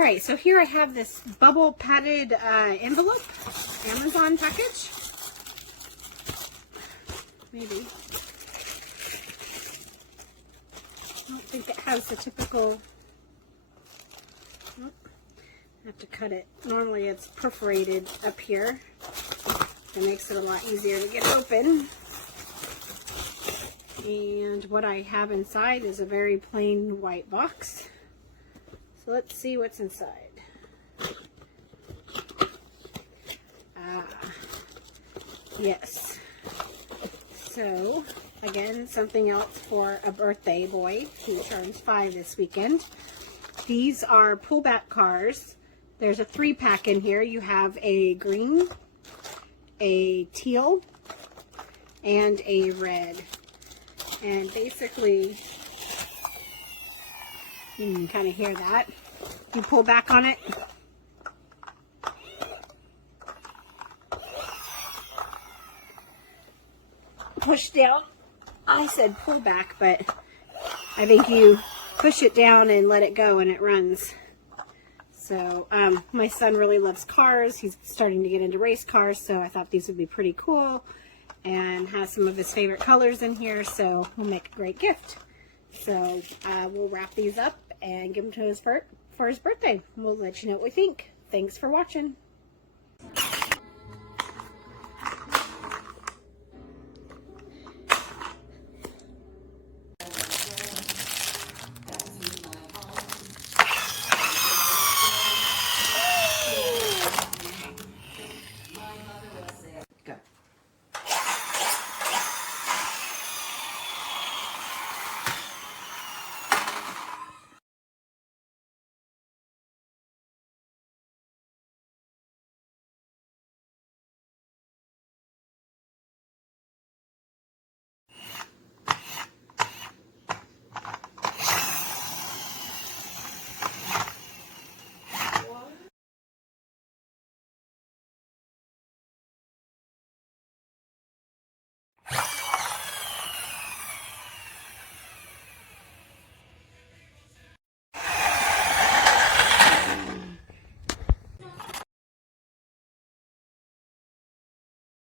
All right, so here I have this bubble padded envelope, Amazon package. Maybe. I don't think it has the typical, I have to cut it. Normally it's perforated up here. It makes it a lot easier to get open. And what I have inside is a very plain white box. So let's see what's inside. Yes. So, again, something else for a birthday boy who turns 5 this weekend. These are pullback cars. There's a 3-pack in here. You have a green, a teal, and a red. And basically, you can kind of hear that. You pull back on it. Push down. I said pull back, but I think you push it down and let it go and it runs. So my son really loves cars. He's starting to get into race cars, so I thought these would be pretty cool and has some of his favorite colors in here, so we'll make a great gift. So we'll wrap these up and give them to his for his birthday. We'll let you know what we think. Thanks for watching.